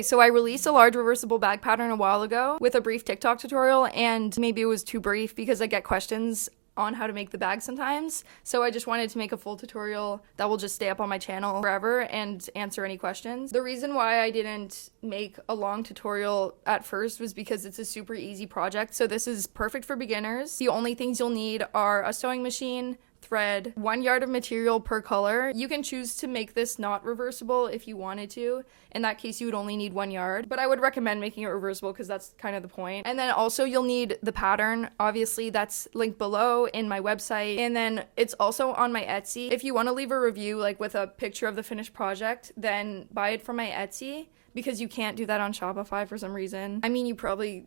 Okay, so I released a large reversible bag pattern a while ago with a brief TikTok tutorial, and maybe it was too brief because I get questions on how to make the bag sometimes. So I just wanted to make a full tutorial that will just stay up on my channel forever and answer any questions. The reason why I didn't make a long tutorial at first was because it's a super easy project. So this is perfect for beginners. The only things you'll need are a sewing machine, thread, 1 yard of material per color. You can choose to make this not reversible if you wanted to. In that case, you would only need 1 yard, but I would recommend making it reversible because that's kind of the point. And then also you'll need the pattern. Obviously that's linked below in my website. And then it's also on my Etsy. If you want to leave a review like with a picture of the finished project, then buy it from my Etsy because you can't do that on Shopify for some reason. I mean, you probably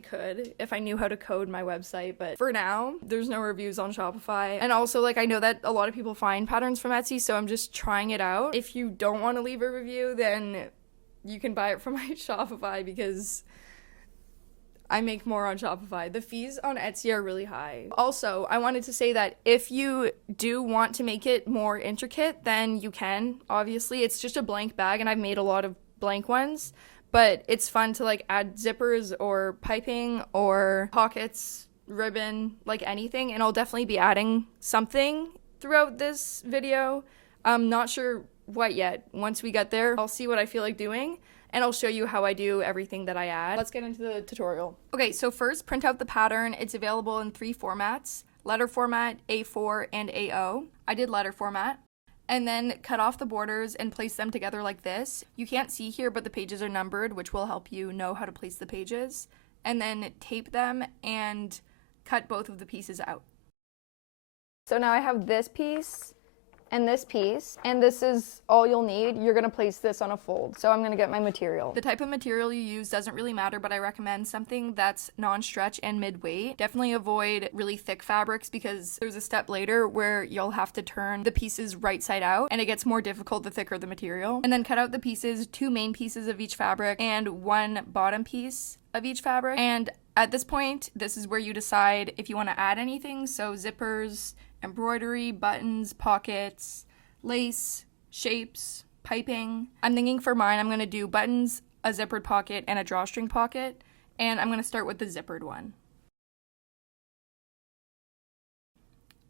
could if I knew how to code my website, but for now, there's no reviews on Shopify. And also, like, I know that a lot of people find patterns from Etsy, so I'm just trying it out. If you don't want to leave a review, then you can buy it from my Shopify because I make more on Shopify. The fees on Etsy are really high. Also, I wanted to say that if you do want to make it more intricate, then you can. Obviously, it's just a blank bag, and I've made a lot of blank ones. But it's fun to like add zippers or piping or pockets, ribbon, like anything. And I'll definitely be adding something throughout this video. I'm not sure what yet. Once we get there, I'll see what I feel like doing and I'll show you how I do everything that I add. Let's get into the tutorial. Okay, so first print out the pattern. It's available in 3 formats: letter format, A4, and A0. I did letter format. And then cut off the borders and place them together like this. You can't see here, but the pages are numbered, which will help you know how to place the pages. And then tape them and cut both of the pieces out. So now I have this piece and this is all you'll need. You're gonna place this on a fold. So I'm gonna get my material. The type of material you use doesn't really matter, but I recommend something that's non-stretch and mid-weight. Definitely avoid really thick fabrics because there's a step later where you'll have to turn the pieces right side out and it gets more difficult the thicker the material. And then cut out the pieces, 2 main pieces of each fabric and 1 bottom piece of each fabric. And at this point, this is where you decide if you want to add anything. So zippers, embroidery, buttons, pockets, lace, shapes, piping. I'm thinking for mine, I'm going to do buttons, a zippered pocket, and a drawstring pocket. And I'm going to start with the zippered one.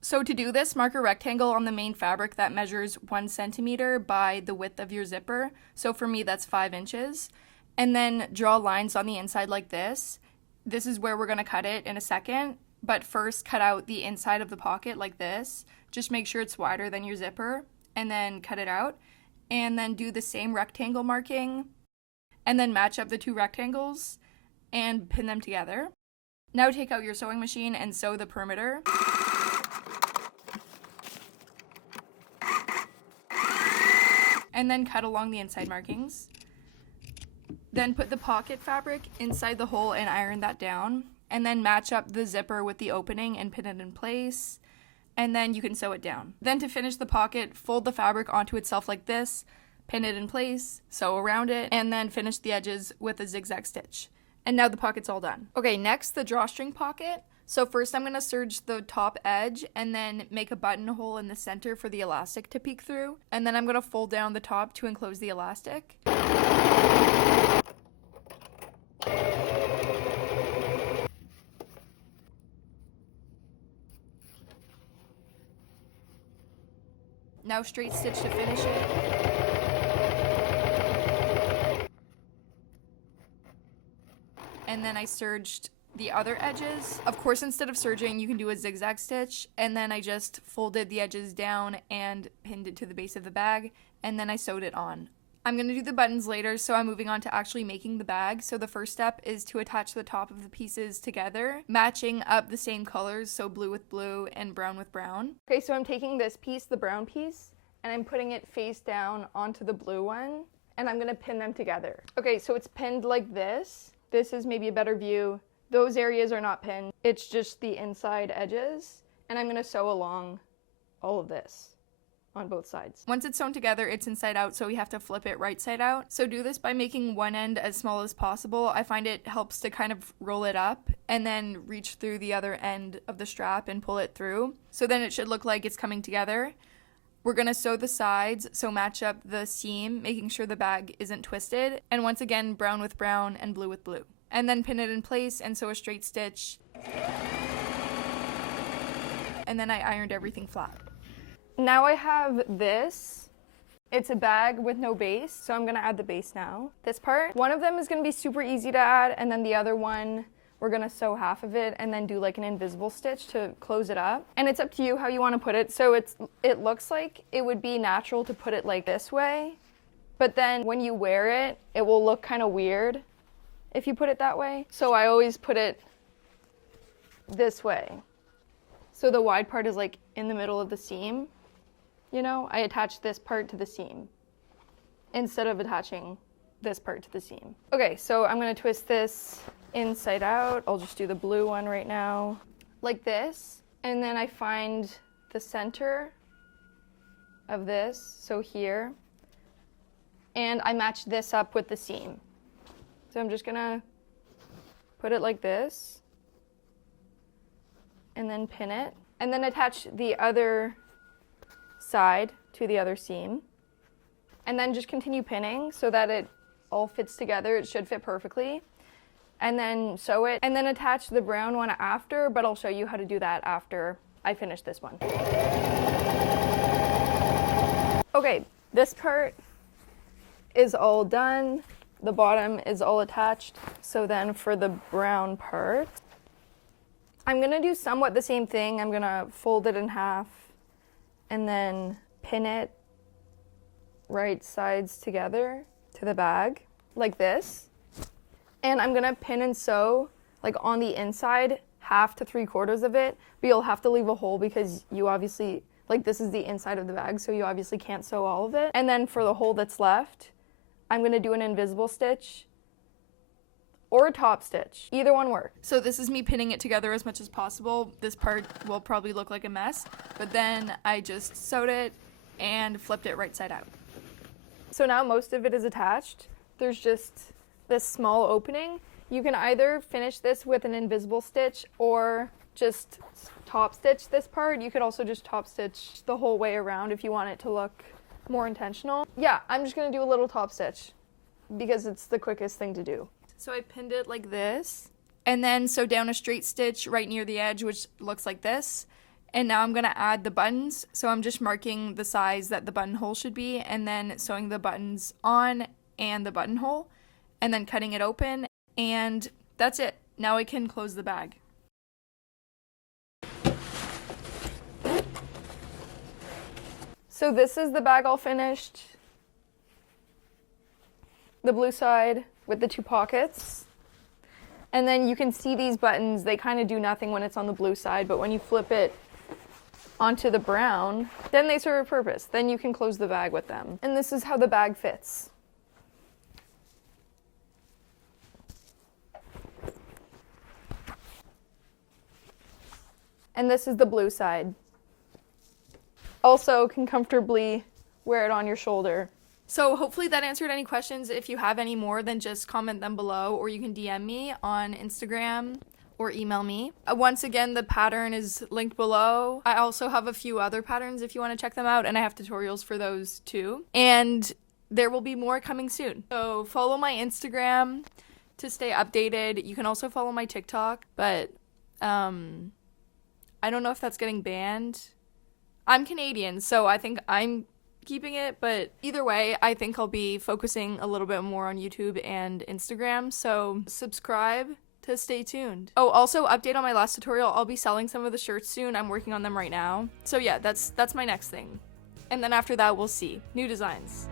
So to do this, mark a rectangle on the main fabric that measures 1 centimeter by the width of your zipper. So for me, that's 5 inches. And then draw lines on the inside like this. This is where we're going to cut it in a second. But first, cut out the inside of the pocket like this. Just make sure it's wider than your zipper, and then cut it out. And then do the same rectangle marking, and then match up the 2 rectangles, and pin them together. Now take out your sewing machine and sew the perimeter. And then cut along the inside markings. Then put the pocket fabric inside the hole and iron that down. And then match up the zipper with the opening and pin it in place. And then you can sew it down. Then to finish the pocket, fold the fabric onto itself like this, pin it in place, sew around it, and then finish the edges with a zigzag stitch. And now the pocket's all done. Okay, next the drawstring pocket. So first I'm going to serge the top edge and then make a buttonhole in the center for the elastic to peek through. And then I'm going to fold down the top to enclose the elastic. Now straight stitch to finish it. And then I serged the other edges. Of course, instead of serging, you can do a zigzag stitch. And then I just folded the edges down and pinned it to the base of the bag. And then I sewed it on. I'm going to do the buttons later, so I'm moving on to actually making the bag. So the first step is to attach the top of the pieces together, matching up the same colors, so blue with blue and brown with brown. Okay, so I'm taking this piece, the brown piece, and I'm putting it face down onto the blue one, and I'm going to pin them together. Okay, so it's pinned like this. This is maybe a better view. Those areas are not pinned. It's just the inside edges, and I'm going to sew along all of this on both sides. Once it's sewn together, it's inside out, so we have to flip it right side out. So do this by making one end as small as possible. I find it helps to kind of roll it up and then reach through the other end of the strap and pull it through. So then it should look like it's coming together. We're gonna sew the sides, so match up the seam, making sure the bag isn't twisted. And once again, brown with brown and blue with blue. And then pin it in place and sew a straight stitch. And then I ironed everything flat. Now I have this. It's a bag with no base, so I'm gonna add the base now. This part, one of them is gonna be super easy to add, and then the other one, we're gonna sew half of it and then do like an invisible stitch to close it up. And it's up to you how you wanna put it. So it looks like it would be natural to put it like this way, but then when you wear it, it will look kind of weird if you put it that way. So I always put it this way. So the wide part is like in the middle of the seam. You know, I attach this part to the seam instead of attaching this part to the seam. Okay, so I'm gonna twist this inside out. I'll just do the blue one right now, like this. And then I find the center of this, so here. And I match this up with the seam. So I'm just gonna put it like this, and then pin it, and then attach the other side to the other seam, and then just continue pinning so that it all fits together. It should fit perfectly, and then sew it, and then attach the brown one after, but I'll show you how to do that after I finish this one. Okay, this part is all done. The bottom is all attached. So then for the brown part, I'm gonna do somewhat the same thing. I'm gonna fold it in half and then pin it right sides together to the bag like this. And I'm gonna pin and sew like on the inside, half to 3/4 of it, but you'll have to leave a hole because you obviously, like this is the inside of the bag, so you obviously can't sew all of it. And then for the hole that's left, I'm gonna do an invisible stitch or a top stitch. Either one works. So this is me pinning it together as much as possible. This part will probably look like a mess, but then I just sewed it and flipped it right side out. So now most of it is attached. There's just this small opening. You can either finish this with an invisible stitch or just top stitch this part. You could also just top stitch the whole way around if you want it to look more intentional. Yeah, I'm just gonna do a little top stitch because it's the quickest thing to do. So I pinned it like this, and then sew down a straight stitch right near the edge, which looks like this. And now I'm gonna add the buttons. So I'm just marking the size that the buttonhole should be, and then sewing the buttons on and the buttonhole, and then cutting it open, and that's it. Now I can close the bag. So this is the bag all finished. The blue side with the 2 pockets. And then you can see these buttons, they kind of do nothing when it's on the blue side, but when you flip it onto the brown, then they serve a purpose. Then you can close the bag with them. And this is how the bag fits. And this is the blue side. Also can comfortably wear it on your shoulder. So hopefully that answered any questions. If you have any more, then just comment them below, or you can DM me on Instagram or email me. Once again, the pattern is linked below. I also have a few other patterns if you want to check them out, and I have tutorials for those too. And there will be more coming soon. So follow my Instagram to stay updated. You can also follow my TikTok, but I don't know if that's getting banned. I'm Canadian, so I think I'm keeping it, but either way, I think I'll be focusing a little bit more on YouTube and Instagram, so subscribe to stay tuned. Oh, also update on my last tutorial. I'll be selling some of the shirts soon. I'm working on them right now. So yeah, that's my next thing. And then after that, we'll see new designs.